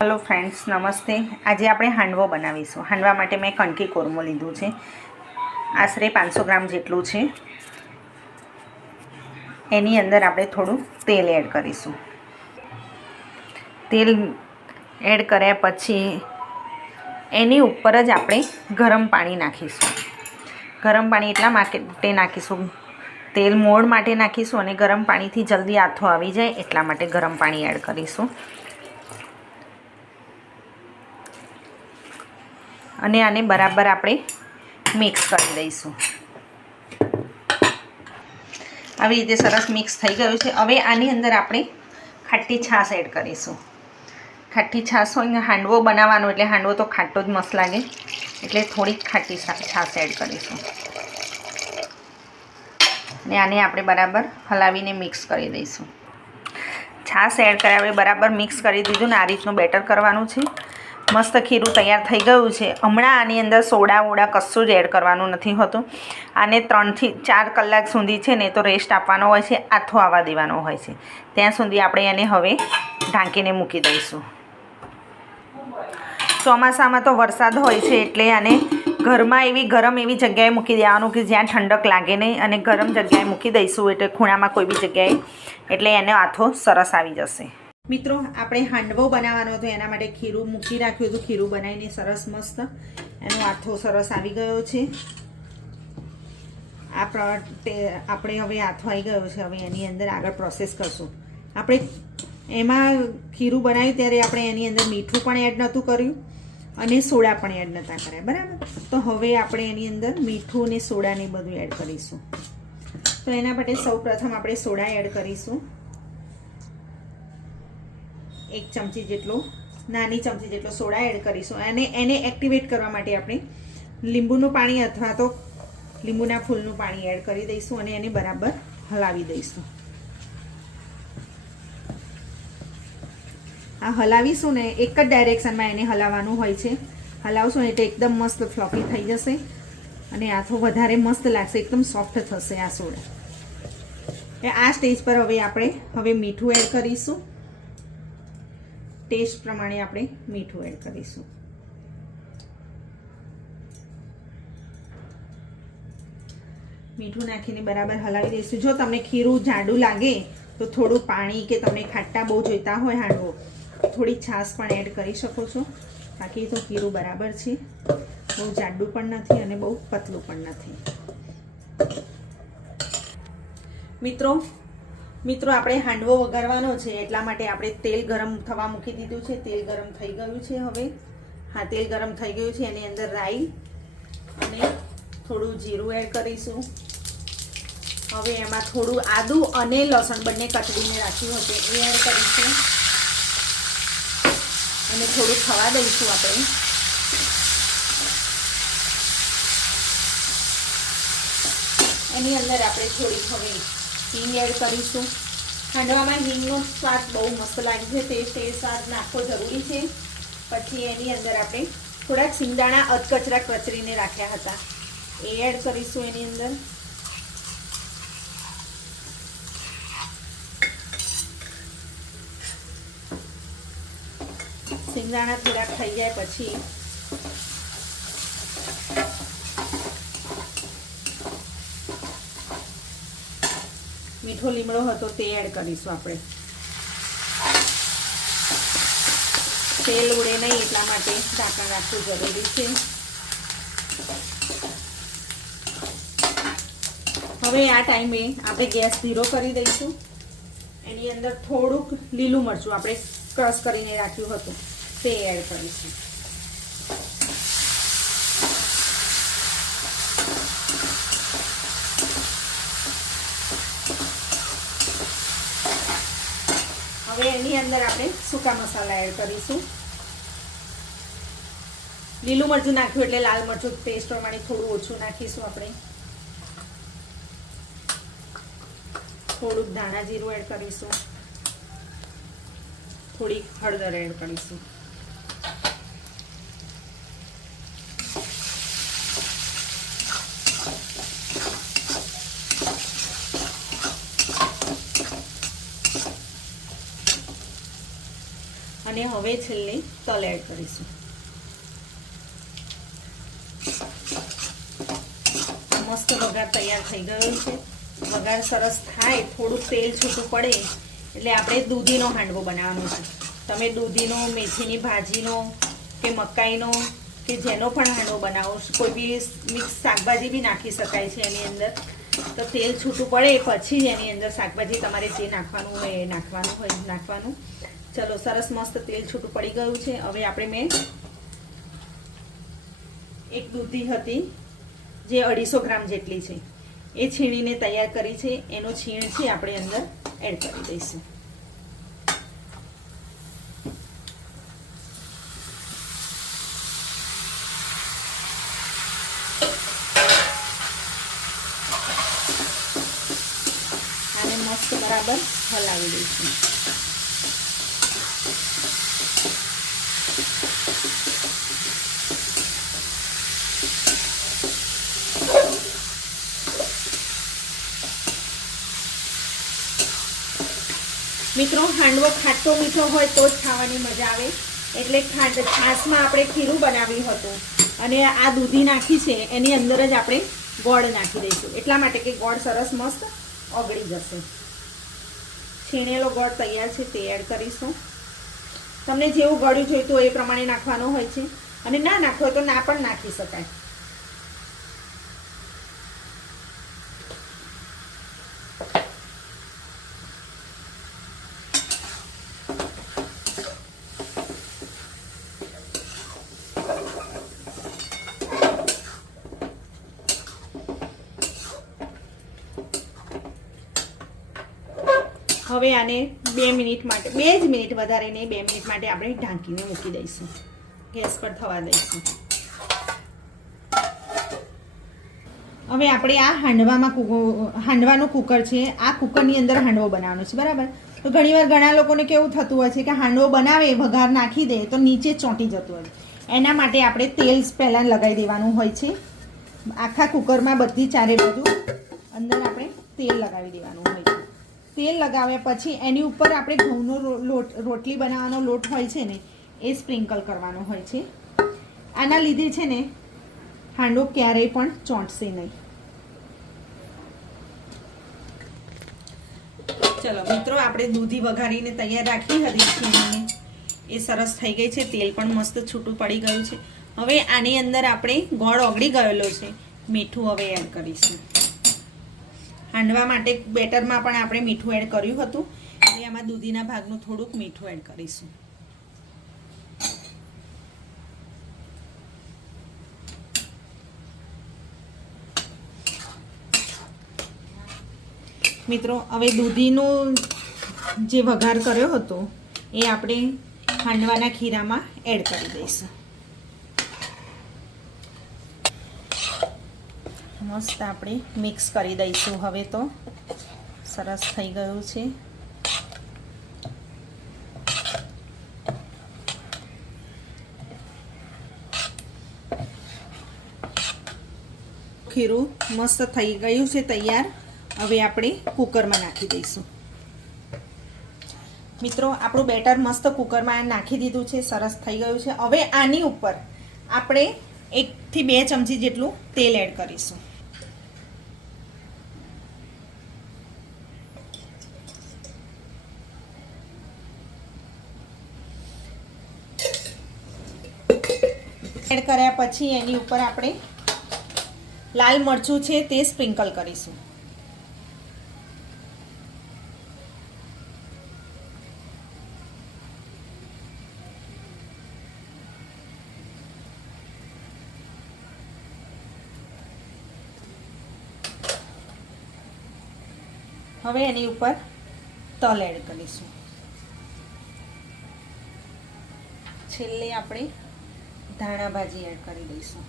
Hello friends, नमस्ते। आज आप हांडवो बनावीशुं। हांडवा माटे मैं कणकी कोरमो लीधो छे, आशरे 500 ग्राम जेटलुं छे। एनी अंदर आपणे थोड़ुं तेल एड करीशुं। तेल एड कर्या पछी एनी उपर ज आपणे गरम पाणी नाखीशुं। गरम पाणी एटला माटे नाखीशुं, तेल मोड़ माटे नाखीशुं अने गरम पाणीथी जल्दी आथो आवी जाय एटला माटे गरम पाणी एड करीशुं। અને આને બરાબર આપણે મિક્સ કરી દઈશું। આવી રીતે સરસ મિક્સ થઈ ગયું છે। હવે આની અંદર આપણે ખાટી છાશ એડ કરીશું। ખાટી છાશ હોય, હાંડવો બનાવવાનો એટલે હાંડવો તો ખાટો જ મસ્ત લાગે, એટલે થોડીક ખાટી છાશ એડ કરીશું અને આને આપણે બરાબર હલાવીને મિક્સ કરી દઈશું। છાશ એડ કર્યા આપણે બરાબર મિક્સ કરી દીધું ને આ રીતનું બેટર કરવાનું છે। मस्त खीरू तैयार थई गयुं छे। हमणां आनी अंदर सोडा वोडा कशुं ज एड करवानुं नथी होतुं। आने 3 થી 4 कलाक सुधी छे ने तो रेस्ट आपवानो होय छे, आथो आवा देवानो होय छे। त्यां सुधी आपणे एने हवे ढांकीने मूकी दईशुं। ચોમાસામાં तो वरसाद होय छे एटले आने घरमां एवी गरम एवी जग्याए मूकी देवानुं कि ज्यां ठंडक लागे नहीं, अने गरम जग्याए मूकी दईशुं एटले खूणामां कोई बी जग्याए, एटले एनो आथो सरस आवी जशे। मित्रों, आपणे हांडवो बनाववानो हतो एना माटे खीरू मूकी राख्युं हतुं। खीरू बनावीने सरस मस्त एनो आथो सरस आवी गयो छे। આપણે હવે આથો આવી ગયો છે। હવે એની અંદર આગળ પ્રોસેસ કરશું। આપણે એમાં ખીરું બનાવ્યું ત્યારે આપણે એની અંદર મીઠું પણ એડ નહોતું કર્યું અને સોડા પણ એડ નહોતા કર્યા, બરાબર। તો હવે આપણે એની અંદર મીઠું અને સોડાને બધું એડ કરીશું। તો એના માટે સૌપ્રથમ આપણે સોડા એડ કરીશું। 1 ચમચી જેટલો, નાની ચમચી જેટલો સોડા એડ કરીશું અને એને એક્ટિવેટ કરવા માટે આપણે લીંબુનું પાણી અથવા તો લીંબુના ફૂલનું પાણી એડ કરી દઈશું અને એને બરાબર હલાવી દઈશું। આ હલાવીશું ને એક જ ડાયરેક્શનમાં એને હલાવવાનું હોય છે। હલાવશું એટલે એકદમ મસ્ત ફ્લફી થઈ જશે અને આથો વધારે મસ્ત લાગશે, એકદમ સોફ્ટ થશે આ સોડા। આ સ્ટેજ પર હવે મીઠું એડ કરીશું। टेस्ट प्रमाणे आपणे मीठुं एड करीशुं। मीठुं नाखीने बराबर हलावी दईशुं। जो तमने खीरू जाडू लागे तो थोड़ुं पाणी के तमने खाटा बहु जोईता होय हांडवो, थोड़ी छाश पण एड करी शको छो। बाकी तो खीरू बराबर छे, बहु जाडू पण नथी अने बहु पतलुं पण नथी। मित्रों આપણે હાંડવો વઘારવાનો છે એટલા માટે આપણે તેલ ગરમ થવા મૂકી દીધું છે। તેલ ગરમ થઈ ગયું છે। હવે હા, તેલ ગરમ થઈ ગયું છે। એની અંદર રાઈ અને થોડું જીરું એડ કરીશું। હવે એમાં થોડું આદુ અને લસણ બંને કચડીને રાખ્યું હતું એ એડ કરીશું અને થોડું થવા દઈશું આપણે। એની અંદર આપણે થોડી હવે હિંગ एड करीशुं। हांडवामां हींगनो स्वाद बहु मस्त लागे छे, ते स्वाद नाखવો जरूरी छे। पछी एनी अंदर आपणे थोड़ाक सिंगदाणा अधकचरा कचरीने राख्या हता ए एड करीशुं एनी अंदर। सिंगदाणा थोड़ाक थई जाय पछी मीठो લીમડો હતો તે એડ કરીશું આપણે। તેલ ઉડે નહીં એટલા માટે ઢાંકણ રાખવું જરૂરી છે। હવે આ ટાઈમે આપણે ગેસ ધીરો કરી દઈશું। એની અંદર થોડુંક લીલું મરચું આપણે ક્રશ કરીને રાખ્યું હતું તે એડ કરીશું। હવે એની અંદર આપણે સૂકા મસાલા એડ કરીશું। લીલું મરચું નાખ્યું એટલે લાલ મરચું ટેસ્ટ પ્રમાણે થોડું ઓછું નાખીશું આપણે। થોડુંક ધાણા જીરું એડ કરીશું। થોડી હળદર એડ કરીશું। અને હવે છેલ્લે તલ એડ કરીશું. મસ્ત વઘાર તૈયાર થઈ ગયો છે. વઘાર સરસ થાય, થોડુંક તેલ છૂટું પડે એટલે આપણે દૂધીનો હાંડવો બનાવવાનો છે. તમે દૂધીનો, મેથીની ભાજીનો કે મકાઈનો કે જેનો પણ હાંડવો બનાવો, કોઈ બી મિક્સ શાકભાજી બી નાખી શકાય છે એની અંદર. તો તેલ છૂટું પડે પછી જ એની અંદર શાકભાજી તમારે જે નાખવાનું હોય એ નાખવાનું. ચલો, સરસ મસ્ત તેલ છૂટું પડી ગયું છે. હવે મેં એક દૂધી હતી જે 250 ગ્રામ જેટલી છે એ છીણીને તૈયાર કરી છે. એનો છીણ છે આપણે અંદર એડ કરી દઈશું. આને મસ્ત બરાબર હલાવી દઈશું. મિત્રો, હાંડવો ખાટો મીઠો હોય તો જ ખાવાની મજા આવે. એટલે છાશમાં આપણે ખીરું બનાવ્યું હતું અને આ દૂધી નાખી છે એની અંદર જ આપણે ગોળ નાખી દઈશું. એટલા માટે કે ગોળ સરસ મસ્ત ઓગળી જશે. છીણેલો ગોળ તૈયાર છે તે એડ કરીશું. તમને જેવું ગળ્યું જોઈતું હોય એ પ્રમાણે નાખવાનું હોય છે, અને ના નાખવું હોય તો ના પણ નાખી શકાય. હવે આને 2 મિનિટ માટે, 2 જ મિનિટ, વધારે નહીં, 2 મિનિટ માટે આપણે ઢાંકીને મૂકી દઈશું. ગેસ પર થવા દઈશું. હવે આપણે આ હાંડવાનું કુકર છે, આ કુકરની અંદર હાંડવો બનાવવાનો છે, બરાબર. તો ઘણીવાર ઘણા લોકોને કેવું થતું હોય છે કે હાંડવો બનાવે, વઘાર નાખી દે તો નીચે ચોંટી જતું હોય. એના માટે આપણે તેલ પહેલાં લગાવી દેવાનું હોય છે. આખા કુકરમાં બધી ચારે બાજુ અંદર આપણે તેલ લગાવી દેવાનું હોય છે. તેલ લગાવ્યા પછી એની ઉપર આપણે ઘઉંનો રોટલી બનાવવાનો લોટ હોય છે ને એ સ્પ્રિંકલ કરવાનો હોય છે. આના લીધે છે ને હાંડવો ક્યારેય પણ ચોંટશે નહીં. ચલો મિત્રો, આપણે દૂધી વઘારીને તૈયાર રાખી હતી છીણીને, એ સરસ થઈ ગઈ છે. તેલ પણ મસ્ત છૂટું પડી ગયું છે. હવે આની અંદર આપણે ગોળ ઓગળી ગયેલો છે, મીઠું હવે એડ કરીશું. હાંડવા માટે બેટરમાં પણ આપણે મીઠું એડ કર્યું હતું, એટલે આમાં દૂધીના ભાગનું થોડુંક મીઠું એડ કરીશું. મિત્રો, હવે દૂધીનું જે વઘાર કર્યો હતો એ આપણે હાંડવાના ખીરામાં એડ કરી દઈશું. મસ્ત આપણે મિક્સ કરી દઈશું. હવે તો સરસ થઈ ગયું છે. ખીરું મસ્ત થઈ ગયું છે તૈયાર. હવે આપણે કુકરમાં નાખી દઈશું. મિત્રો, આપણું બેટર મસ્ત કુકરમાં નાખી દીધું છે, સરસ થઈ ગયું છે. હવે આની ઉપર આપણે 1 થી 2 ચમચી જેટલું તેલ એડ કરીશું. એડ કર્યા પછી એની ઉપર આપણે લાલ મરચું છે તે સ્પ્રિંકલ કરીશું. હવે એની ઉપર તલ એડ કરીશું. છેલ્લે આપણે ધાણા ભાજી એડ કરી દઈશું.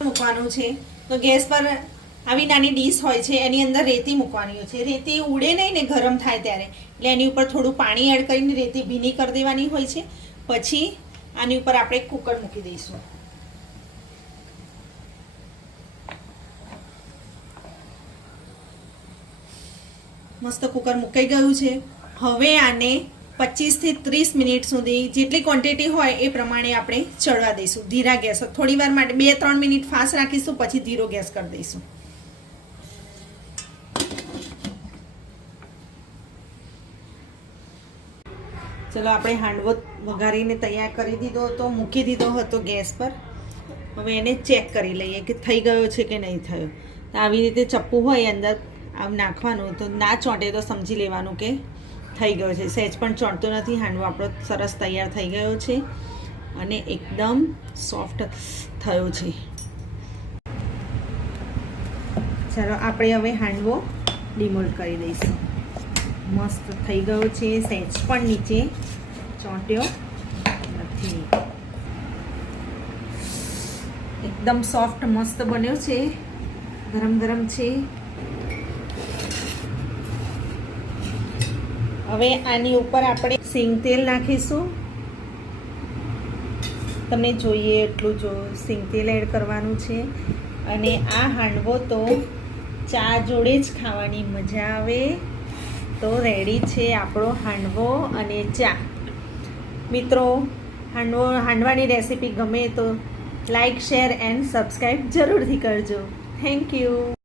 મૂકવાનું છે તો ગેસ પર આવી નાની ડીશ હોય છે, એની અંદર રેતી મૂકવાની હોય છે. રેતી ઉડે નહીં ને ગરમ થાય ત્યારે, એટલે એની ઉપર થોડું પાણી એડ કરીને રેતી ભીની કરી દેવાની હોય છે. પછી આની ઉપર આપણે કુકર મૂકી દઈશું. મસ્ત કુકર મુકાઈ ગયું છે. હવે આને 25 થી 30 મિનિટ સુધી જેટલી ક્વોન્ટિટી હોય એ પ્રમાણે આપણે ચડવા દઈશું ધીરા ગેસ. થોડી વાર માટે 2-3 મિનિટ ફાસ્ટ રાખીશું, પછી ધીરો ગેસ કરી દઈશું. ચલો આપણે હાંડવો વઘારીને તૈયાર કરી દીધો હતો, મૂકી દીધો હતો ગેસ પર. હવે એને ચેક કરી લઈએ કે થઈ ગયો છે કે નહીં થયો. તો આવી રીતે ચપ્પુ હોય અંદર આમ નાખવાનું, તો ના ચોંટે તો સમજી લેવાનું કે થઈ ગયો છે. સહેજ પણ ચોંટતો નથી. હાંડવો આપણો સરસ તૈયાર થઈ ગયો છે અને એકદમ સોફ્ટ થયો છે. ચાલો આપણે હવે હાંડવો ડિમોલ્ડ કરી દઈશું. મસ્ત થઈ ગયો છે, સહેજ પણ નીચે ચોંટ્યો નથી. એકદમ સોફ્ટ મસ્ત બન્યો છે. ગરમ ગરમ છે. હવે આની ઉપર આપણે સિંગ તેલ નાખીશું. તમને જોઈએ એટલું જો સિંગ તેલ એડ કરવાનું છે. અને આ હાંડવો તો ચા જોડે જ ખાવાની મજા આવે. તો રેડી છે આપણો હાંડવો અને ચા. મિત્રો, હાંડવાની રેસીપી ગમે તો લાઈક, શેર એન્ડ સબસ્ક્રાઈબ જરૂરથી કરજો. Thank you.